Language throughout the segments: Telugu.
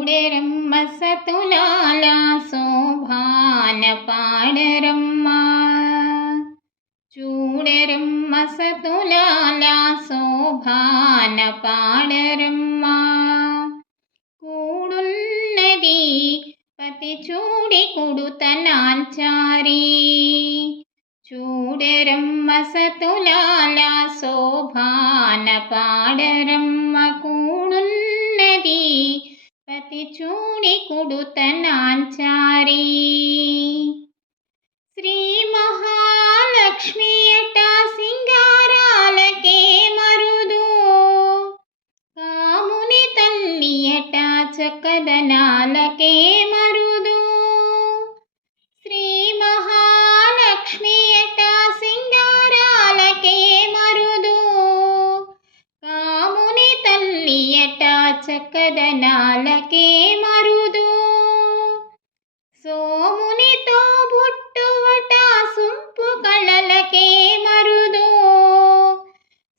చూడెరమ్మ సతులాల శోభాన పాడరమ్మా. చూడెరమ్మ సతులాల శోభాన పాడరమ్మా. కూడున్నది పతి చూడి కుడుతనాంచారి. చూడెరమ్మ సతులాల శోభాన పాడరమ్మ. కూడున్నది పతి చూడి కుడుతనాంచారి. శ్రీ మహాలక్ష్మియట సింగారాలకే మరుదు. కాముని తల్లియట చక్కదనాలకే మరుదు. శ్రీ మహాలక్ష్మియట సింగారాలకే మరుదు. కాముని తల్లియట చక్కదనాలకే మరుదు. సోమునితో బుట్టువట సుంపు కళలకే మరుదు.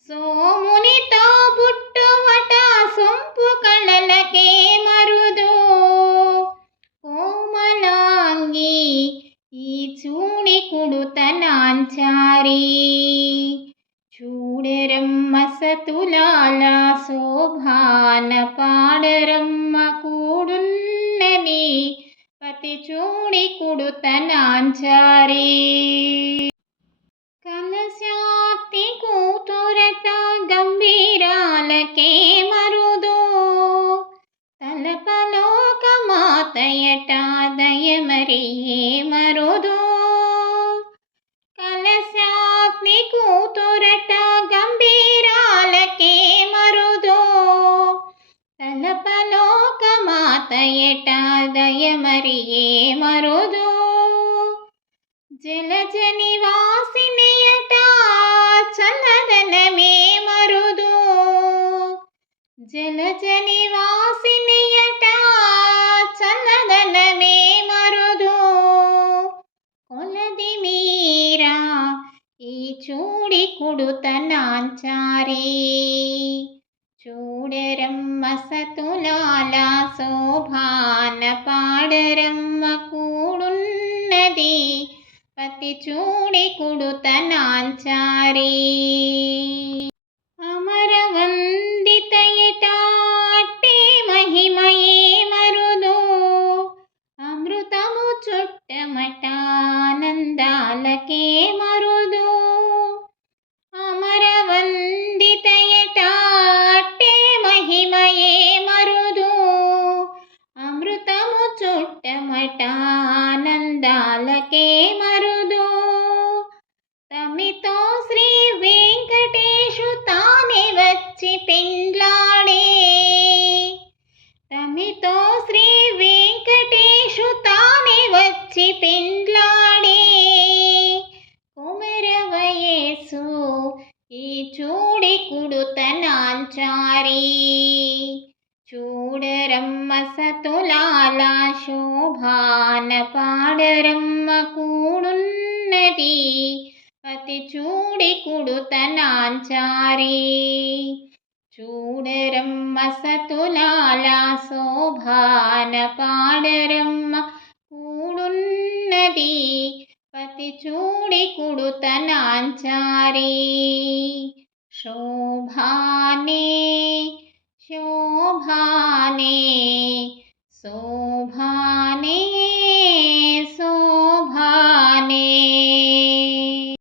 సోమునితో బుట్టువట సొంపు కళలకే మరుదు. కోమలాంగి ఈ చూడి కుడుతనాంచారి. చూడెరమ్మ సతులాల శోభాన పాడరమ్మ. కూడున్నది పతి చూడి కుడుతనాంచారి. కలశాక్తి కూతురట గంభీరాలకే మరుదు. తలపలోక మాతయట దయమరియే మరుదు. కలశాగ్ని కూతురట గంభీరాలకే మరుదు. తలపలోక మాతయట దయమరియే మరుదు. జలజ నివాసినియట చల్లదనమే మరుదు. జలజ నివాసినియట చల్లదనమే మరుదు. కొలది మీరా ఈ చూడి కుడుతనాంచారి. చూడెరమ్మ సతులాల శోభాన పాడరమ్మ. కూడున్నది పతి చూడి కుడుతనాంచారి. అమరవందితయట అట్టే మహిమయే మరుదు. అమృతము చుట్టమట ఆనందాలకే మరుదు. అమరవందితయట అట్టే మహిమయే మరుదు. అమృతము చుట్టమట ఆనందాలకే మరుదు. తమితో శ్రీ వెంకటేశు తానే వచ్చి పెండ్లాడే. తమితో శ్రీ వెంకటేశు తానే వచ్చి పెండ్లాడే. కుమర వయసు ఈ చూడి కుడుతనాంచారి. చూడరమ్మ సతులాల శోభాన పాడరమ్మ. కూడున్నది పతి చూడి కుడుతనాంచారి. చూడరమ్మ సతులాల శోభాన పాడరమ్మ. కూడున్నది పతి చూడి కుడుతనాంచారి. శోభానే శోభానే